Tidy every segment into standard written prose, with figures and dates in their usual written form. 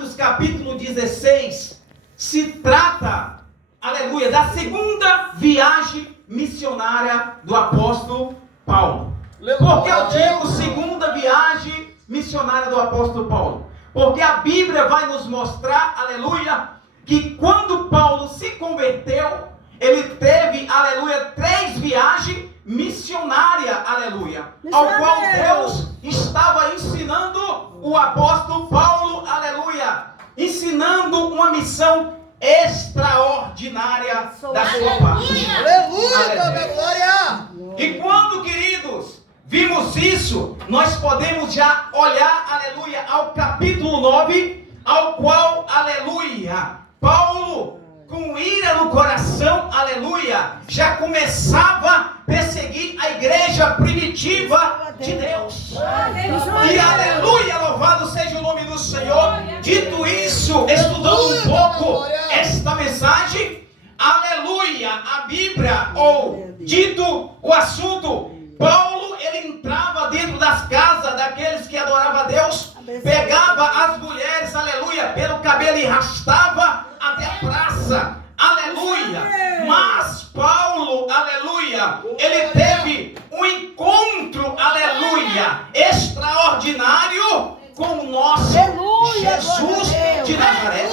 Atos capítulo 16 se trata, aleluia, da segunda viagem missionária do apóstolo Paulo. Por que eu digo segunda viagem missionária do apóstolo Paulo? Porque a Bíblia vai nos mostrar, aleluia, que quando Paulo se converteu, ele teve, aleluia, 3 viagens missionárias, aleluia, ao qual Deus estava ensinando o apóstolo Paulo, aleluia, ensinando uma missão extraordinária da sua parte. Aleluia, glória! E quando, queridos, vimos isso, nós podemos já olhar, aleluia, ao capítulo 9, ao qual, aleluia, Paulo, com ira no coração, aleluia, já começava a perseguir a igreja primitiva de Deus. E aleluia, louvado seja o nome do Senhor. Dito isso, estudando um pouco esta mensagem, aleluia, a Bíblia, ou dito o assunto, Paulo, ele entrava dentro das casas daqueles que adoravam a Deus, pegava as mulheres, aleluia, pelo cabelo e arrastava até a praça, aleluia. Mas Paulo, aleluia, ele teve um encontro, aleluia, extraordinário com o nosso Jesus de Nazaré.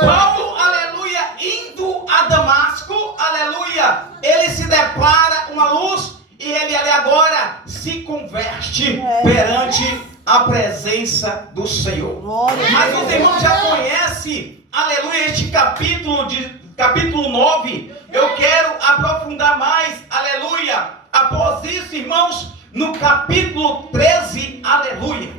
Paulo, aleluia, indo a Damasco, aleluia, ele se depara uma luz e ele ali agora se converte perante a presença do Senhor. Mas os irmãos já conhecem, aleluia, este capítulo 9. Eu quero aprofundar mais, aleluia, após isso, irmãos, no capítulo 13, aleluia.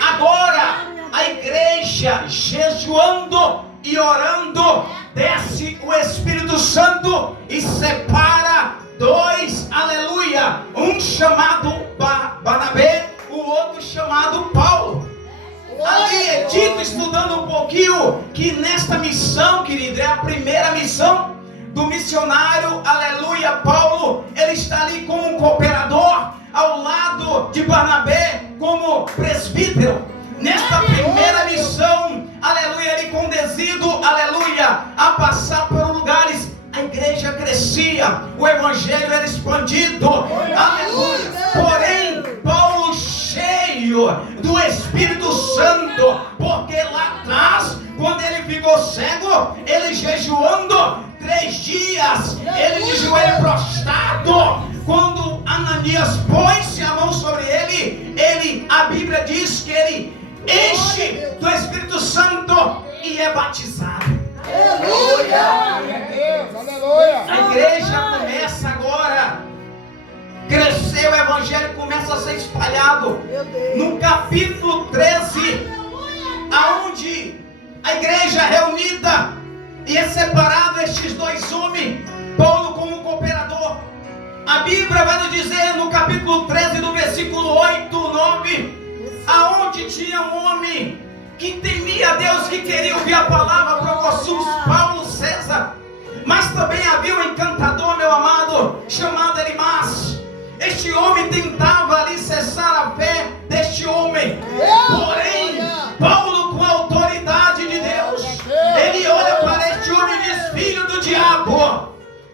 Agora, a igreja jejuando e orando, desce o Espírito Santo e separa 2, aleluia, um chamado Barnabé, o outro chamado Paulo. Ali é dito, estudando um pouquinho, que nesta missão, querido, é a primeira missão do missionário, aleluia, Paulo. Ele está ali como um cooperador, ao lado de Barnabé como presbítero. Nesta primeira missão, aleluia, ele conduzido, aleluia, a passar por lugares, a igreja crescia, o evangelho era expandido, aleluia. Porém, Paulo cheio do Espírito Santo, porque lá atrás, quando ele ficou cego, ele jejuando 3 dias, ele de joelho prostrado, quando Ananias pôs a mão sobre ele, a Bíblia diz que ele enche do Espírito Santo e é batizado. Aleluia! A igreja começa agora, crescer, o evangelho começa a ser espalhado. No capítulo 13, aonde a igreja é reunida e é separado estes 2 homens, Paulo como cooperador. A Bíblia vai nos dizer no capítulo 13, do versículo 8, 9, aonde tinha um homem que temia a Deus, que queria ouvir a palavra, Procônsul Paulo César. Mas também havia um encantador, meu amado, chamado Elimas. Este homem tentava ali cessar a fé deste homem. Porém, Paulo, com a autoridade de Deus, ele olha para este homem e diz: filho do diabo,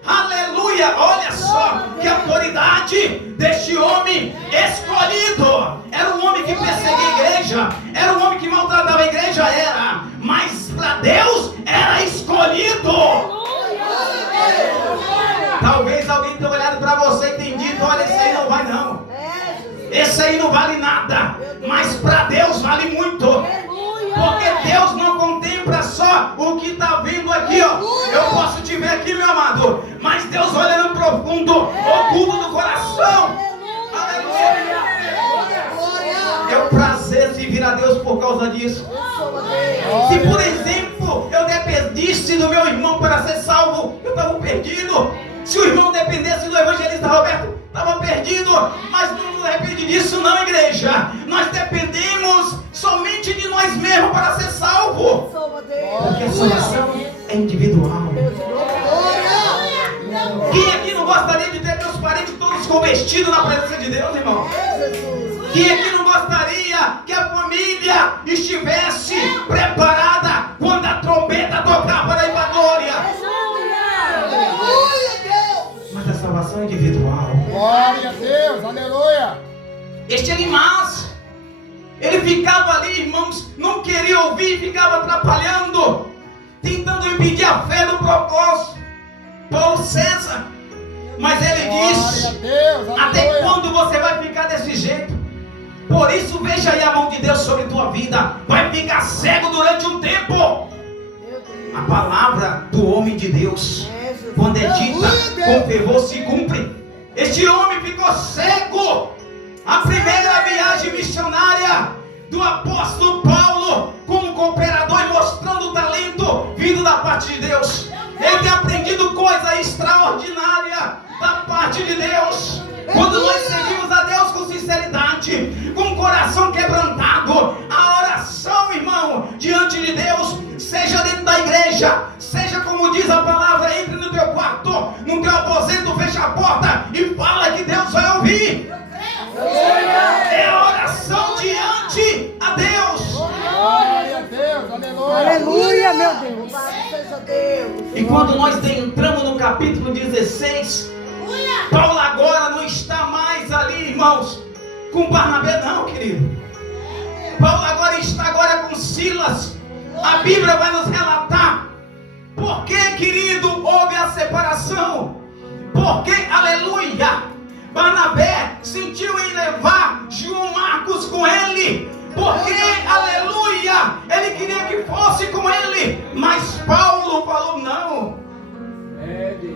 aleluia. Olha só que autoridade deste homem escolhido. Era um homem que perseguia a igreja, era um homem que maltratava a igreja, era, mas para Deus era escolhido. Talvez alguém tenha olhado para você e tenha dito: olha, esse aí não vai não, esse aí não vale nada, mas para Deus vale muito, porque Deus não contempla só o que está vindo aqui, ó. Eu posso te ver aqui, meu amado, mas Deus olha no profundo, oculto do coração. Aleluia! É um prazer servir a Deus por causa disso. Se, por exemplo, eu dependesse do meu irmão para ser salvo, eu estava perdido. Se o irmão dependesse do evangelista Roberto, estava perdido. Mas não depende disso não, igreja. Nós dependemos somente de nós mesmos para ser salvo, porque a salvação é individual. Quem aqui não gostaria de ter meus parentes todos convertidos na presença de Deus, irmão? Quem aqui não gostaria que a família estivesse Elimas, ele ficava ali, irmãos, não queria ouvir, ficava atrapalhando, tentando impedir a fé do propósito. Paulo César, mas ele diz: até quando você vai ficar desse jeito? Por isso veja aí a mão de Deus sobre a tua vida. Vai ficar cego durante um tempo. A palavra do homem de Deus, quando é dita com fervor, se cumpre. Este homem ficou cego. A primeira viagem missionária do apóstolo Paulo, como cooperador e mostrando o talento vindo da parte de Deus. Ele tem aprendido coisa extraordinária da parte de Deus. Quando nós seguimos a Deus com sinceridade, com o coração quebrantado, a oração, irmão, diante de Deus, seja dentro da igreja, seja como diz a palavra, entre no teu quarto, no teu aposento, fecha a porta e fala que Deus vai ouvir. É a oração diante a Deus. Glória a Deus, aleluia. Aleluia, meu Deus. Louvado seja Deus. E quando nós entramos no capítulo 16, Paulo agora não está mais ali, irmãos, com Barnabé, não, querido. Paulo agora está com Silas. A Bíblia vai nos relatar por que, querido, houve a separação. Porque, aleluia, Barnabé sentiu em levar João Marcos com ele. Porque, aleluia, ele queria que fosse com ele. Mas Paulo falou não.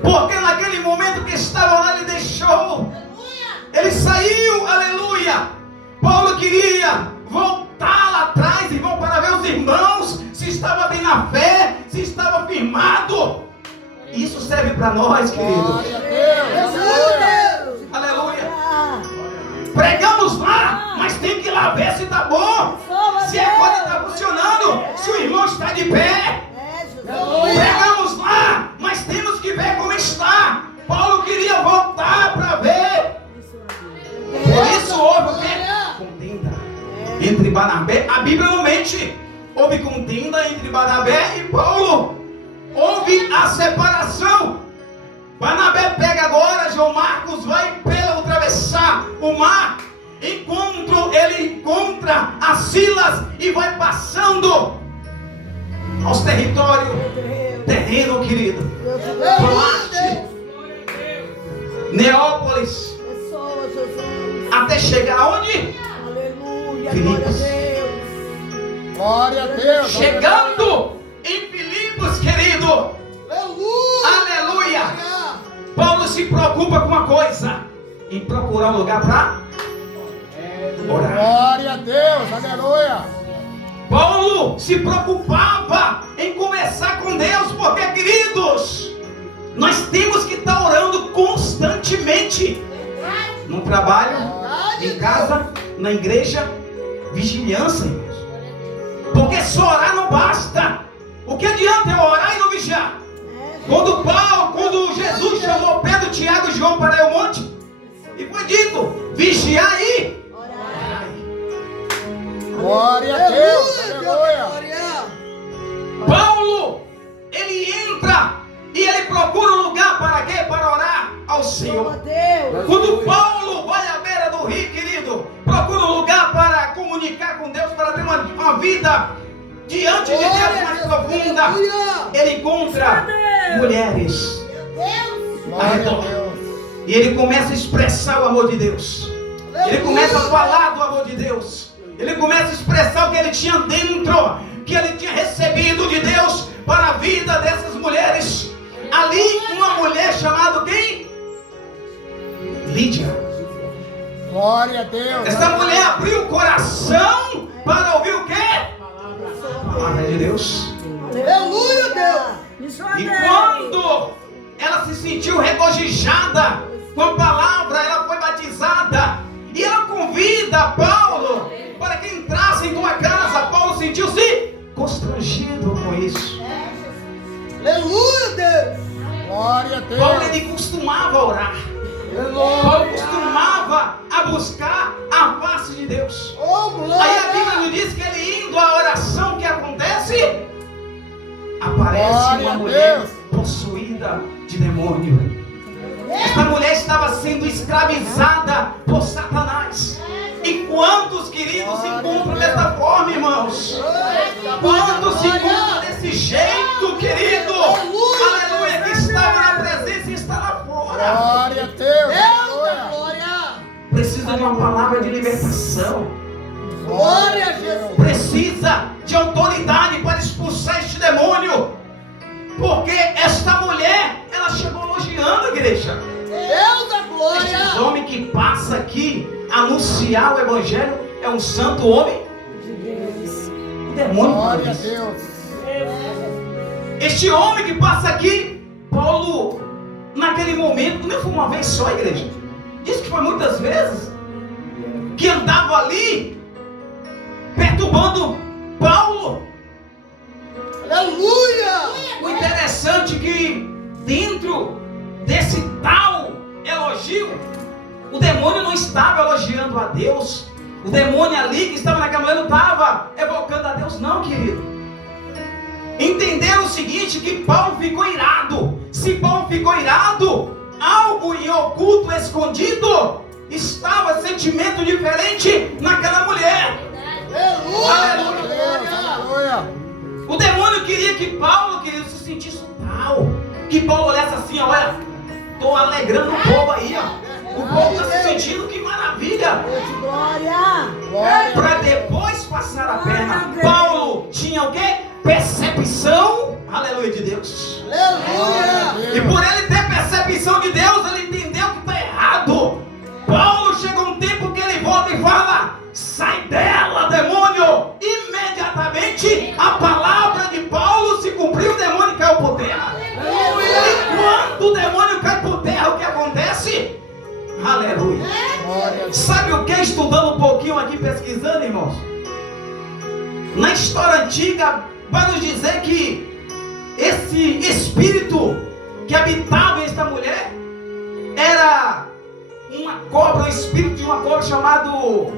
Porque naquele momento que estava lá, ele deixou. Ele saiu, aleluia. Paulo queria voltar lá atrás, irmão, para ver os irmãos, se estava bem na fé, se estava firmado. Isso serve para nós, queridos. Aleluia. Pregamos lá, mas tem que ir lá ver se está bom, se a coisa está funcionando, se o irmão está de pé. Pregamos lá, mas temos que ver como está. Paulo queria voltar para ver. Por isso houve contenda entre Barnabé. A Bíblia não mente. Houve contenda entre Barnabé e Paulo. Houve a separação. Barnabé pega agora João Marcos, vai atravessar o mar. Ele encontra a Silas e vai passando aos territórios terreno, querido. Marte, Neópolis, até chegar aonde? Aleluia, Filipos. Glória a Deus. Chegando em Filipos, querido. Aleluia. Paulo se preocupa com uma coisa: em procurar um lugar para orar. Glória a Deus, aleluia. Paulo se preocupava em conversar com Deus, porque, queridos, nós temos que estar orando constantemente. No trabalho, em casa, na igreja, vigilância, irmãos. Porque só orar não basta. O que adianta eu orar e não vigiar? Quando Jesus chamou Pedro, Tiago e João para o monte, e foi dito: vigiar e orar. Glória a Deus, aleluia. Paulo, ele entra e ele procura um lugar para quê? Para orar ao Senhor. Quando Paulo vai à beira do rio, querido, procura um lugar para comunicar com Deus, para ter uma vida diante de Deus mais profunda, ele encontra mulheres ao redor. E ele começa a expressar o amor de Deus. Ele começa a falar do amor de Deus. Ele começa a expressar o que ele tinha dentro, que ele tinha recebido de Deus para a vida dessas mulheres. Ali, uma mulher chamada quem? Lídia. Glória a Deus. Essa mulher abriu o coração para ouvir o quê? A palavra de Deus. Aleluia, Deus. E quando ela se sentiu regozijada com a palavra, ela foi batizada. E ela convida Paulo para que entrasse em tua casa. Paulo sentiu-se constrangido com isso. Aleluia, Deus. Glória a Deus. Paulo, ele costumava orar. Paulo costumava a buscar a face de Deus. Aí a Bíblia nos diz que ele indo à oração, que acontece? Aparece uma mulher possuída de demônio. Esta mulher estava sendo escravizada por Satanás. E quantos, queridos, se encontram dessa forma, irmãos? Quantos se encontram desse jeito, querido? Aleluia, que estava na presença e está lá fora. Glória a Deus. Precisa de uma palavra de libertação. Glória a Jesus. Precisa de autoridade para expulsar este demônio. Porque esta mulher, ela chegou elogiando a igreja. Deus da glória. Este homem que passa aqui anunciar o evangelho é um santo homem De Deus. o demônio fala Glória a isso. Deus. Este homem que passa aqui, Paulo, naquele momento, não foi uma vez só, igreja. Diz que foi muitas vezes que andava ali perturbando Paulo. Aleluia. O interessante é que dentro desse tal elogio, o demônio não estava elogiando a Deus. O demônio ali que estava naquela mulher não estava evocando a Deus, não, querido. Entenderam o seguinte, que Paulo ficou irado. Se Paulo ficou irado, algo em oculto, escondido, estava sentimento diferente naquela mulher. Aleluia. Aleluia. O demônio queria que Paulo, querido, se sentisse tal. Que Paulo olhasse assim, olha, estou alegrando o povo aí, ó. O povo está se sentindo, que maravilha. Glória. Para depois passar a perna. Paulo tinha o quê? Percepção, aleluia, de Deus. Aleluia. E por ele ter percepção de Deus, ele entendeu que está errado. Paulo chega um tempo que ele volta e fala, sai dela, demônio. Imediatamente a palavra de Paulo se cumpriu, o demônio caiu por terra. E quando o demônio cai por terra, o que acontece? Aleluia. Sabe o que? Estudando um pouquinho aqui, pesquisando, irmãos, na história antiga vai nos dizer que esse espírito que habitava em esta mulher era uma cobra, o espírito de uma cobra chamado,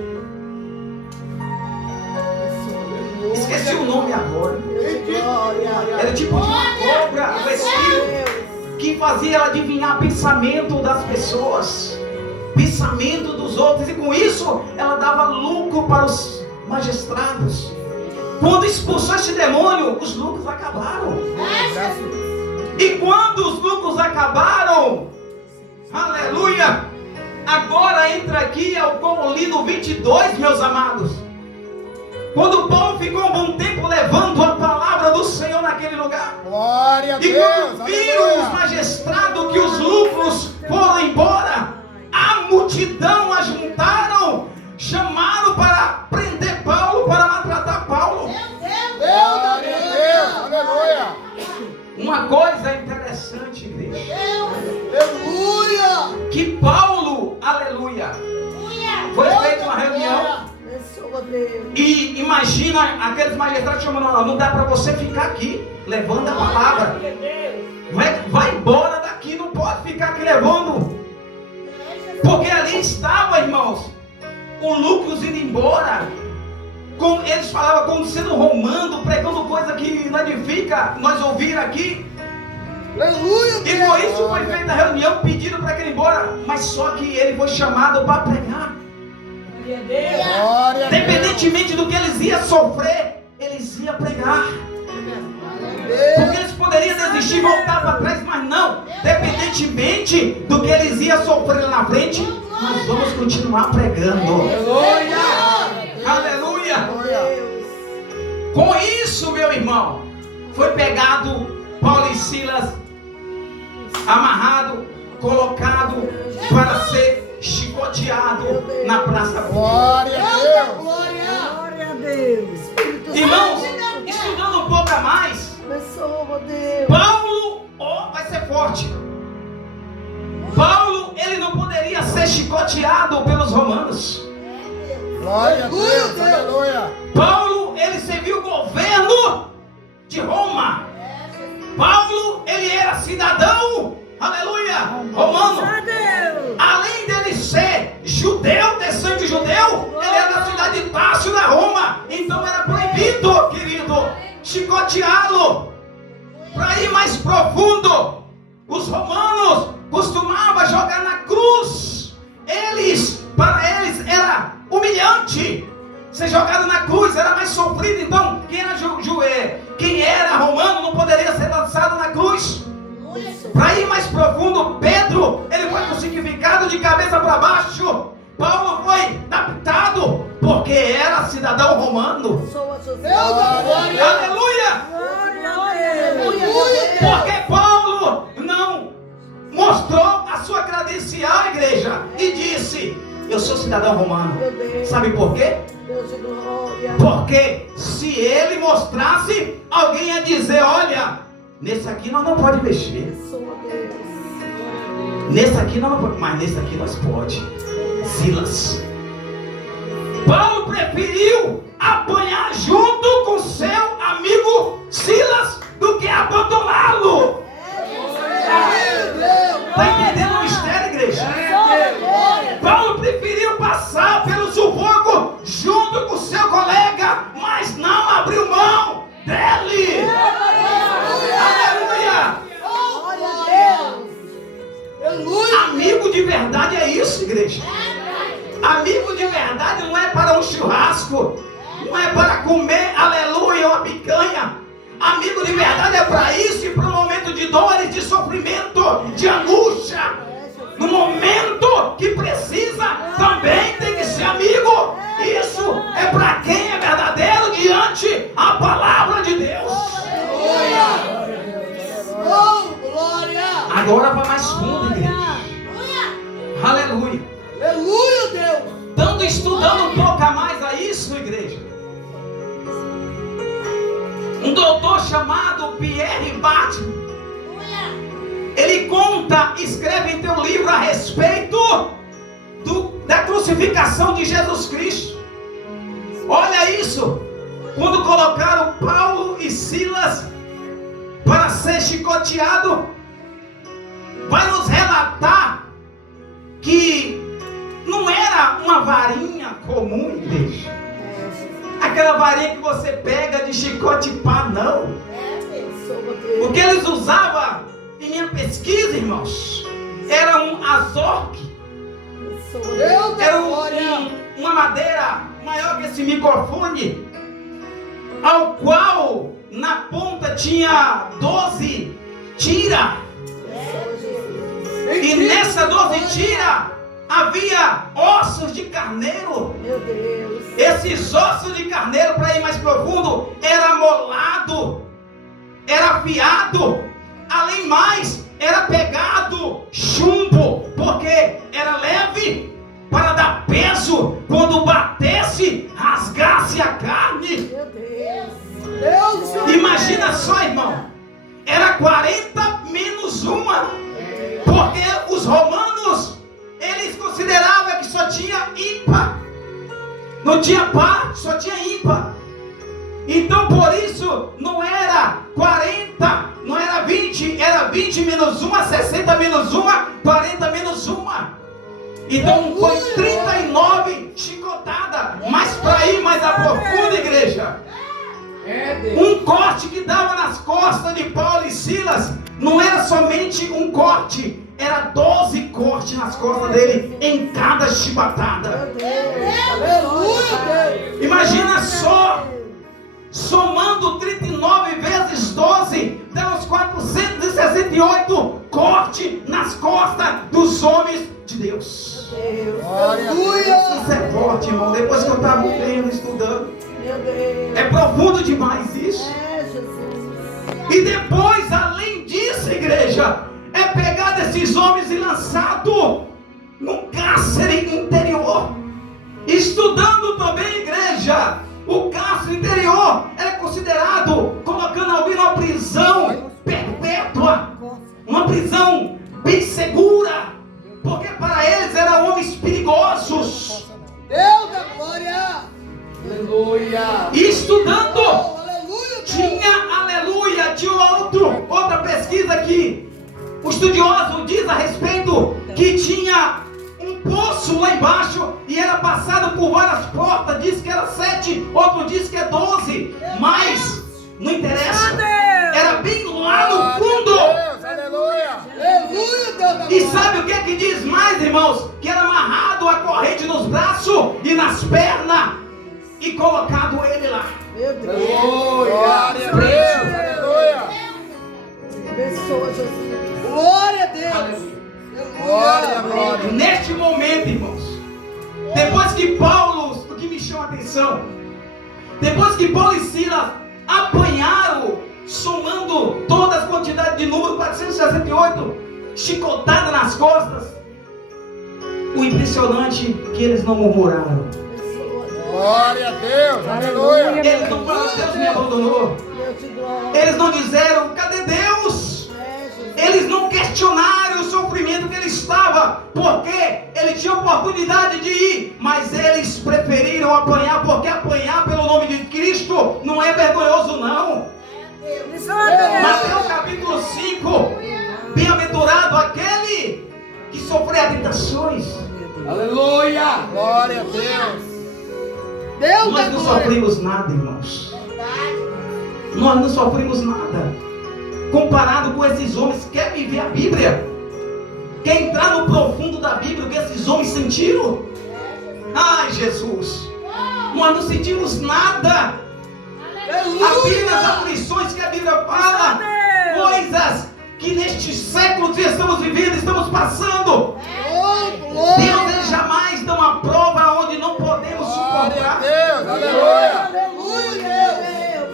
esqueci o nome agora, era tipo de uma cobra, o espírito que fazia ela adivinhar pensamento das pessoas, pensamento dos outros, e com isso ela dava lucro para os magistrados. Quando expulsou este demônio, os lucros acabaram. E quando os lucros acabaram, aleluia, agora entra aqui como li no 22, meus amados. Quando Paulo ficou um bom tempo levando a palavra do Senhor naquele lugar. Glória a E Deus. quando viram os magistrados que os lucros foram embora, a multidão ajuntaram, chamaram para prender Paulo, para maltratar Paulo. Glória a Deus. Aleluia. Uma coisa interessante, igreja, Aleluia. que Paulo, aleluia, foi feita uma reunião. Abençoa Deus. E imagina aqueles magistrados chamando, não dá para você ficar aqui levando a palavra. Vai embora daqui, não pode ficar aqui levando. Porque ali estava, irmãos, o lucro indo embora. Como eles falavam, como sendo romano, pregando coisa que não edifica, nós ouvir aqui. Aleluia. E por isso foi feita a reunião, pediram para que ele ir embora. Mas só que ele foi chamado para pregar. Glória a Deus. Independentemente do que eles iam sofrer, eles iam pregar. Porque eles poderiam desistir e voltar para trás, mas não. Independentemente do que eles iam sofrer lá na frente, nós vamos continuar pregando. Aleluia. Com isso, meu irmão, foi pegado Paulo e Silas, amarrado, colocado para ser chicoteado na praça pública. Glória a Deus. Glória a Deus. Espírito Irmãos, Santo. estudando um pouco a mais, Abençoa Deus. Paulo, vai ser forte. Paulo, ele não poderia ser chicoteado pelos romanos. Glória a Deus. Aleluia. Paulo, ele serviu o governo de Roma. Paulo, ele era cidadão, aleluia, romano. Glória a Deus. Além dele ser judeu, ter sangue judeu, ele era da cidade de Tarso, da Roma. Então era proibido, querido, chicoteá-lo. Para ir mais profundo, os romanos costumavam jogar na cruz. Para eles era humilhante. ser jogado na cruz, era mais sofrido. Então, quem era romano não poderia ser lançado na cruz. Para ir mais profundo, Pedro, ele foi crucificado de cabeça para baixo. Paulo foi raptado porque era cidadão romano. Aleluia! Porque Paulo não mostrou a sua credencial à igreja e disse: eu sou cidadão romano. Sabe por quê? Porque se ele mostrasse, alguém ia dizer: olha, nesse aqui nós não pode mexer. Nesse aqui nós não pode, mas nesse aqui nós pode. Silas. Paulo preferiu apanhar junto com seu amigo Silas do que abandoná-lo. Está entendendo o mistério, igreja? Paulo preferiu passar pelo sufoco junto com seu colega, mas não abriu mão dele. Aleluia! Amigo de verdade é isso, igreja. Amigo de verdade não é para um churrasco, não é para comer, aleluia, uma picanha. Amigo de verdade é para isso e para um momento de dores, de sofrimento, de angústia. No momento que precisa, também tem que ser amigo. Isso é para quem é verdadeiro diante a palavra de Deus. Agora vai mais fundo, igreja. Aleluia. Aleluia, Deus. Estudando um pouco a mais a isso, igreja. Um doutor chamado Pierre Batman, ele conta, escreve em teu livro a respeito da crucificação de Jesus Cristo. Olha isso. Quando colocaram Paulo e Silas para ser chicoteado, vai nos relatar que não era uma varinha comum, igreja. Aquela varinha que você pega de chicote pá, não. O que eles usavam, em minha pesquisa, irmãos, era um azorque. Era uma madeira maior que esse microfone, ao qual na ponta tinha 12 tiras. E nessa 12 tiras havia ossos de carneiro. Meu Deus. Esses ossos de carneiro, para ir mais profundo, era molado, era afiado. Além mais, era pegado chumbo, porque era leve para dar peso. Quando batesse, rasgasse a carne. Meu Deus. Imagina só, irmão. Era 40 menos uma. Porque os romanos, eles consideravam que só tinha ímpar. Não tinha par, só tinha ímpar. Então por isso não era 40, não era 20, era 20 menos 1, 60 menos 1, 40 menos 1. Então foi 39 chicotadas. Mas para ir mais a profunda, igreja, um corte que dava nas costas de Paulo e Silas não era somente um corte, era 12 cortes nas costas dele em cada chibatada. Imagina só, somando 39 vezes 12, dá uns 468 cortes nas costas dos homens de Deus. Isso é forte, irmão. Depois que eu estava lendo, estudando, é profundo demais isso. E depois, além disso, igreja, é pegar esses homens e lançado num cárcere interior. Estudando também, igreja, o cárcere interior era considerado, colocando alguém numa prisão perpétua, uma prisão bem segura, porque para eles eram homens perigosos. Deus da glória. Aleluia. E estudando, Aleluia. tinha outra pesquisa que o estudioso diz a respeito que tinha um poço lá embaixo e era passado por várias portas. Diz que era 7, outro diz que é 12, mas não interessa, era bem lá no fundo. Aleluia. Aleluia. E sabe o que diz mais, irmãos? Que era amarrado a corrente nos braços e nas pernas. e colocado ele lá. Meu Deus. Glória a Deus. Aleluia. Abençoa, Jesus. Glória a Deus. Aleluia. Glória, glória. Neste momento, irmãos, depois que Paulo, o que me chama a atenção, depois que Paulo e Silas apanharam, somando todas as quantidades de número, 468, chicotada nas costas, o impressionante é que eles não murmuraram. Glória a Deus. Aleluia. Eles não falaram, Deus me abandonou. Deus te glória. Eles não disseram, cadê Deus? Jesus. Eles não questionaram o sofrimento que ele estava, porque ele tinha oportunidade de ir, mas eles preferiram apanhar, porque apanhar pelo nome de Cristo não é vergonhoso não. Mateus capítulo 5, bem-aventurado aquele que sofreu tentações. Aleluia. Glória a Deus. Deus Nós não sofremos nada, irmãos. Nós não sofremos nada comparado com esses homens. Quer viver a Bíblia? Quer entrar no profundo da Bíblia, o que esses homens sentiram? Ai, Jesus, nós não sentimos nada, apenas aflições que a Bíblia fala, coisas que neste século que estamos vivendo, estamos passando. Deus, ele jamais dá uma prova onde não podemos suportar. Deus. Aleluia. Aleluia,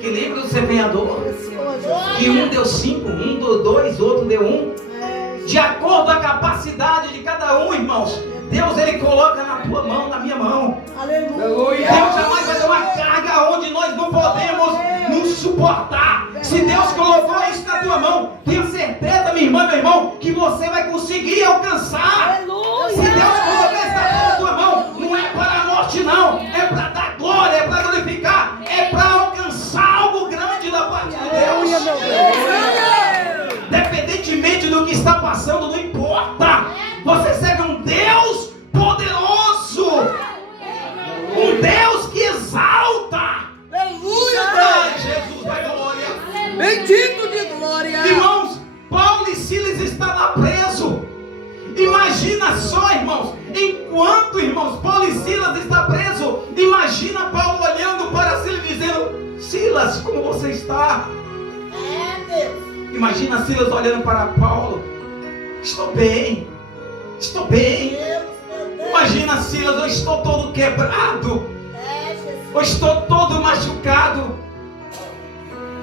Que lembra do semeador, Deus. que um deu 5, um deu 2, outro deu 1, de acordo com a capacidade de cada um, irmãos. Deus, ele coloca na tua mão, na minha mão. Aleluia. Deus jamais vai dar uma carga onde nós não podemos nos suportar. Se Deus colocou isso na tua mão, tenha certeza, minha irmã, meu irmão, que você vai conseguir alcançar. Se Deus colocou isso na tua mão, não é para a morte não, é para dar glória, é para glorificar, é para alcançar algo grande da parte de Deus. Independentemente do que está passando, não importa. Você serve um Deus poderoso, um Deus que exalta. Aleluia. Ai, Jesus da glória. Bendito de glória. Irmãos, Paulo e Silas estão lá presos. Imagina só, irmãos, enquanto, irmãos, Paulo e Silas estão presos, imagina Paulo olhando para Silas e dizendo: Silas, como você está? Imagina Silas olhando para Paulo: estou bem, estou bem. Imagina Silas: eu estou todo quebrado, eu estou todo machucado.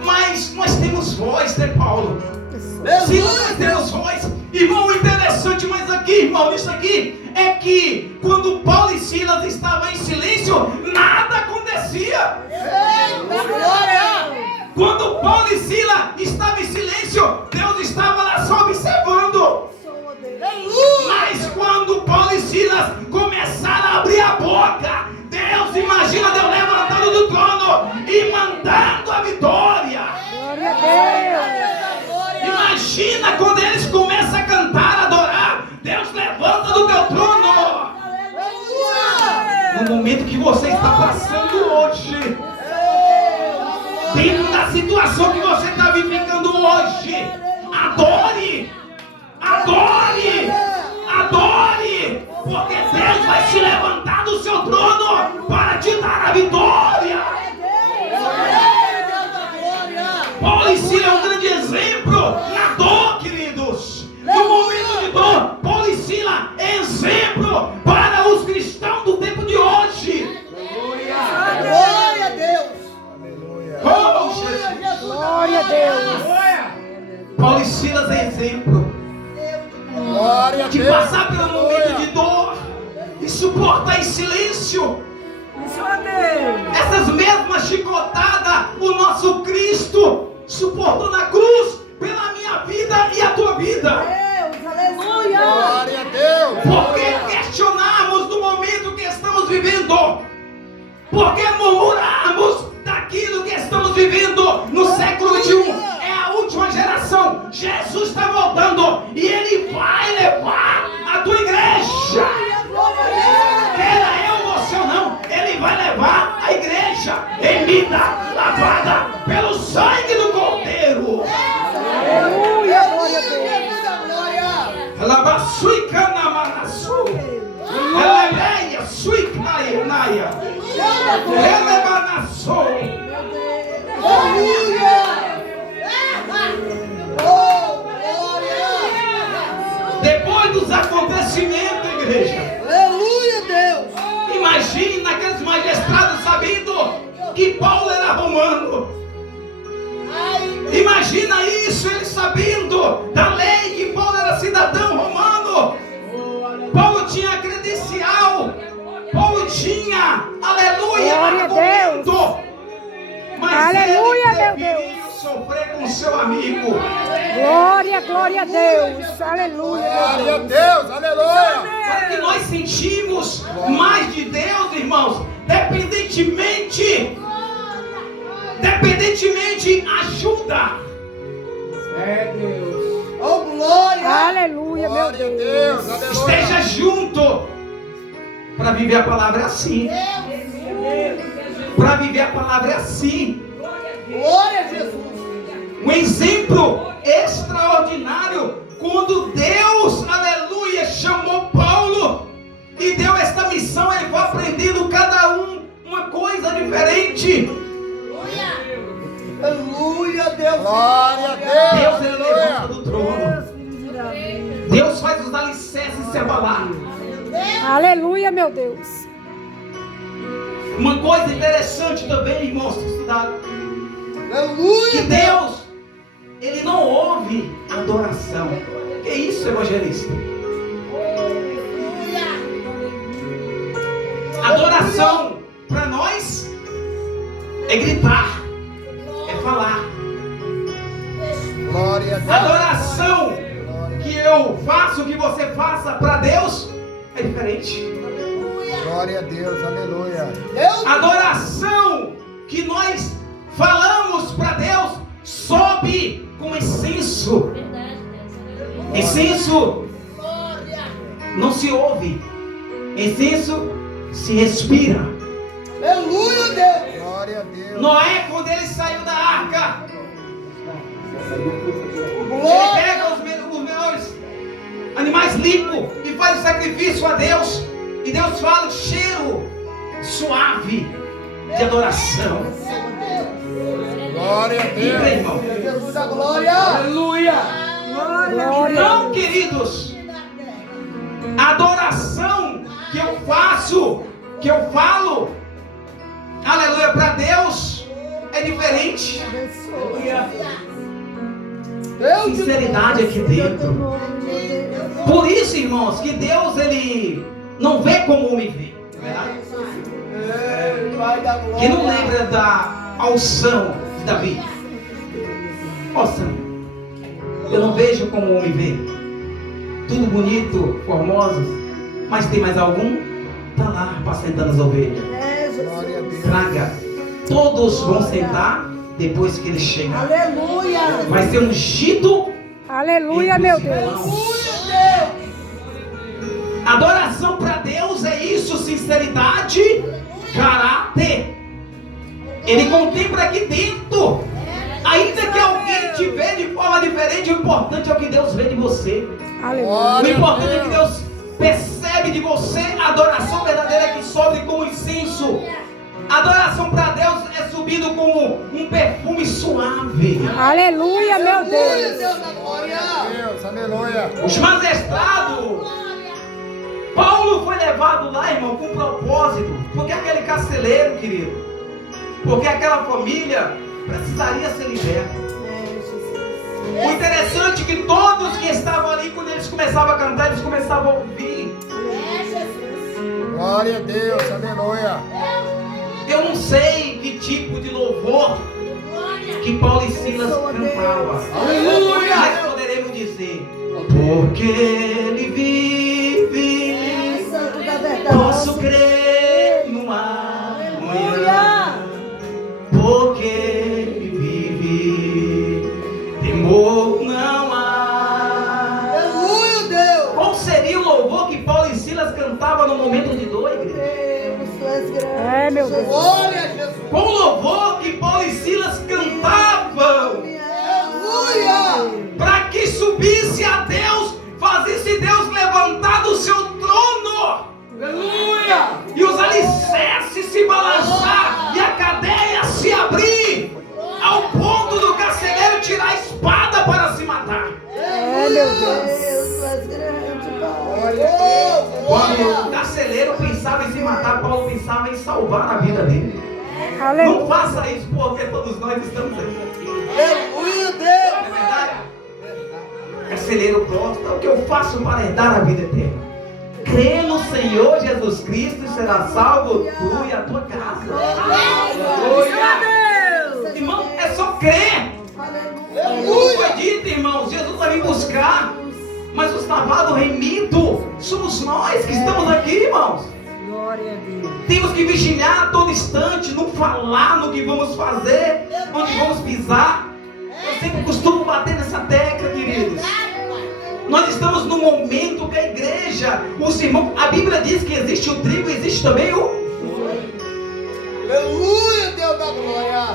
Mas nós temos voz, né, Paulo? Sim, nós temos voz. Irmão, o interessante, mas aqui, irmão, isso aqui é que quando Paulo e Silas estavam em silêncio, nada acontecia. Quando Paulo e Silas estavam em silêncio, Deus estava lá só observando. Mas quando Paulo e Silas começaram a abrir a boca, Deus, imagina Deus levantando do trono e mandando a vitória. Glória a Deus. Imagina quando eles começam a cantar, a adorar, Deus levanta do teu trono. No momento que você está passando hoje, dentro da situação que você está vivendo hoje, adore, adore, adore, porque Deus vai se levantar do seu trono para te dar a vitória. Paulo e Silas é um grande exemplo na dor, queridos. No momento de dor, Paulo e Silas é exemplo para os cristãos do tempo de hoje. Glória a Deus. Oh, Jesus. Glória a Deus. Paulo e Silas é exemplo Glória a de Deus. passar pelo momento de dor e suportar em silêncio. Essas mesmas chicotadas, o nosso Cristo suportou na cruz pela minha vida e a tua vida. Deus, aleluia. Glória a Deus. Por que questionarmos do momento que estamos vivendo? Por que murmurarmos daquilo que estamos vivendo no século XXI? É a última geração. Jesus está voltando e Ele vai levar a tua igreja. Queira eu, você ou não, Ele vai levar a igreja remida, lavada pelo sangue do Cordeiro. Aleluia, glória a Deus. Alabasuica na manasu. Aleluia, suica na Elebanaçou. Aleluia. Oh, glória. Depois dos acontecimentos, igreja, Aleluia, Deus. imagine naqueles magistrados sabendo que Paulo era romano. Imagina isso, ele sabendo da lei que Paulo era cidadão romano. Paulo tinha credencial. Paulo tinha, aleluia, Glória a argumento. Mas Aleluia, ele meu preferiu sofrer com seu amigo. Glória, glória a Deus. Aleluia. Glória a Deus. Aleluia. Para que nós sentimos mais de Deus, irmãos, dependentemente ajuda. Oh, glória. Aleluia, meu Glória a Deus. Deus. Aleluia. Esteja junto para viver a palavra assim. Para viver a palavra assim. Glória a Jesus. Um exemplo extraordinário quando Deus, aleluia, chamou Paulo e deu esta missão. Ele foi aprendendo cada um uma coisa diferente. Aleluia, Deus. Glória a Deus. Deus, ele levanta do trono. Deus faz os alicerces se abalar. Aleluia, meu Deus. Uma coisa interessante também, irmãos, que estudaram, que Aleluia. Deus, ele não ouve adoração. Que isso, evangelista? Adoração para nós é gritar, é falar. Glória a Deus. Adoração que eu faço, que você faça para Deus é diferente. Glória a Deus. Aleluia. Deus. Adoração que nós falamos para Deus sobe com incenso. Incenso não se ouve. Incenso se respira. Aleluia, Deus. Glória a Deus. Noé, quando ele saiu da arca, ele Glória. pega os melhores animais limpos e faz o sacrifício a Deus. E Deus fala o cheiro suave de adoração. Glória a Diga, Deus. irmão. Jesus da glória. Aleluia. Glória. Não, queridos, a adoração que eu faço, que eu falo, aleluia, para Deus é diferente. Deus. Sinceridade aqui dentro. Por isso, irmãos, que Deus, ele não vê como o homem vê. Vai da glória. Que não lembra da unção de Davi. Nossa, eu não vejo como o homem vê. Tudo bonito, formosos. Mas tem mais algum? Tá lá apacentando as ovelhas. Glória a Deus. Traga. Todos vão sentar depois que ele chegar. Aleluia. Vai ser ungido. Aleluia, entre meu os Deus. irmãos. Deus. Adoração para Deus é isso, sinceridade, caráter. Ele contempla aqui dentro. Ainda que alguém te vê de forma diferente, o importante é o que Deus vê de você. Aleluia. O importante é que Deus percebe de você. A adoração verdadeira é que sobe como incenso. A adoração para Deus é subindo como um perfume suave. Aleluia, meu Aleluia, Deus. Deus da glória. Deus, aleluia. Os magistrados, Paulo foi levado lá, irmão, com propósito. Porque aquele carcereiro, querido, porque aquela família precisaria ser liberta. O interessante é que todos que estavam ali, quando eles começavam a cantar, eles começavam a ouvir. Glória a Deus, aleluia. Eu não sei que tipo de louvor que Paulo e Silas cantavam. Aleluia. Mas poderemos dizer, porque ele vive, Santo da verdade. posso crer no amanhã. Porque ele vive, temor não há. Aleluia, Deus. Qual seria o louvor que Paulo e Silas cantavam no momento de dor, igreja? É, meu Deus. Glória a Jesus. Qual o louvor que Paulo e Silas cantavam Aleluia. para que subisse a Deus, fazesse Deus levantar do seu trono? Aleluia. E os alicerces se balançassem. meu Deus. Deus, és grande, Pai. Quando o carcereiro pensava em se matar, Paulo pensava em salvar a vida dele. Não Aleluia. faça isso, porque todos nós estamos aqui. Aleluia, Deus. É verdade? Carcereiro gosta. O que eu faço para herdar a vida eterna? Crê no Senhor Jesus Cristo e será salvo tu e a tua casa. Aleluia. Irmão, é só crer. Como foi dito, irmãos, Jesus vai vir buscar. Mas os lavados remidos somos nós que estamos aqui, irmãos. Glória a Deus. Temos que vigiar a todo instante, não falar no que vamos fazer, onde vamos pisar. Eu sempre costumo bater nessa tecla, queridos. Nós estamos num momento que a igreja, os irmãos, a Bíblia diz que existe o trigo e existe também o... Aleluia, Deus da glória.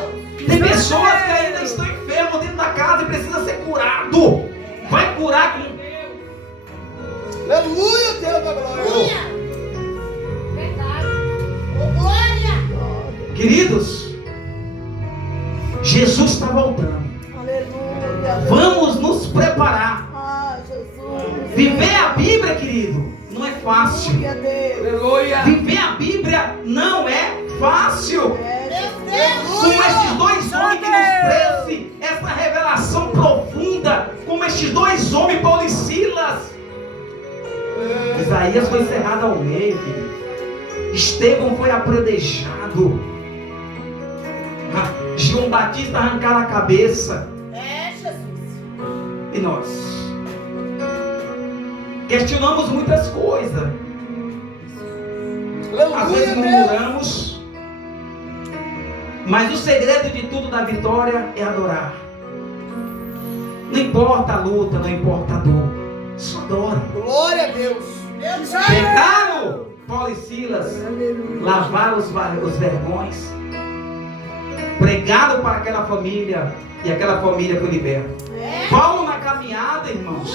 Tem pessoas que ainda estão enfermas dentro da casa e precisam ser curado. Vai curar com... Aleluia, Deus da glória. Verdade. Glória. Queridos, Jesus está voltando. Aleluia. Vamos nos preparar. Ah, Jesus. Viver a Bíblia, querido, não é fácil. Aleluia, Deus. Viver a Bíblia não é fácil. Com esses dois homens que nos trouxe essa revelação profunda, como estes dois homens, Paulo e Silas. Isaías foi encerrado ao meio, querido. Estevão foi apredejado. João Batista arrancaram a cabeça. É, Jesus. E nós questionamos muitas coisas. Às vezes murmuramos. Mas o segredo de tudo da vitória é adorar. Não importa a luta, não importa a dor. Só adora. Glória a Deus. Pegaram Paulo e Silas, lavaram os vergões, pregaram para aquela família e aquela família foi liberta. Paulo na caminhada, irmãos,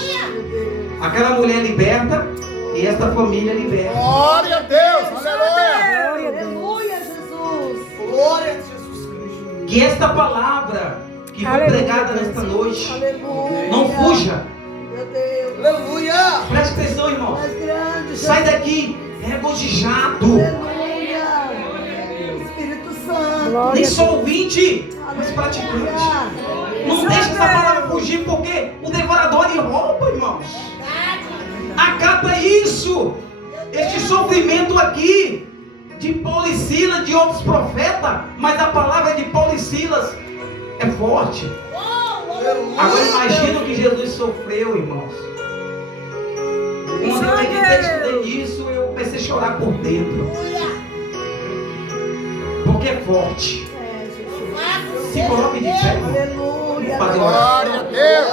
aquela mulher liberta e esta família liberta. Glória a Deus. Aleluia. Aleluia, Jesus. Glória a Jesus Cristo. Que esta palavra que foi pregada nesta noite Aleluia. não fuja. Meu Deus. Aleluia. Preste atenção, irmãos. És grande, Sai daqui regozijado. Aleluia. Espírito Santo. Glória Nem a só Deus. ouvinte, mas praticante. Não deixe essa palavra fugir, porque o devorador ele rouba, irmãos. Acata isso. Este sofrimento aqui de Paulo e Silas, de outros profetas, mas a palavra de Paulo e Silas é forte. Agora imagina o que Jesus sofreu, irmãos. Quando eu estudei isso, eu comecei a chorar por dentro. Porque é forte. Se coloque de pé, irmão. Aleluia. Vamos fazer uma oração. Glória a Deus.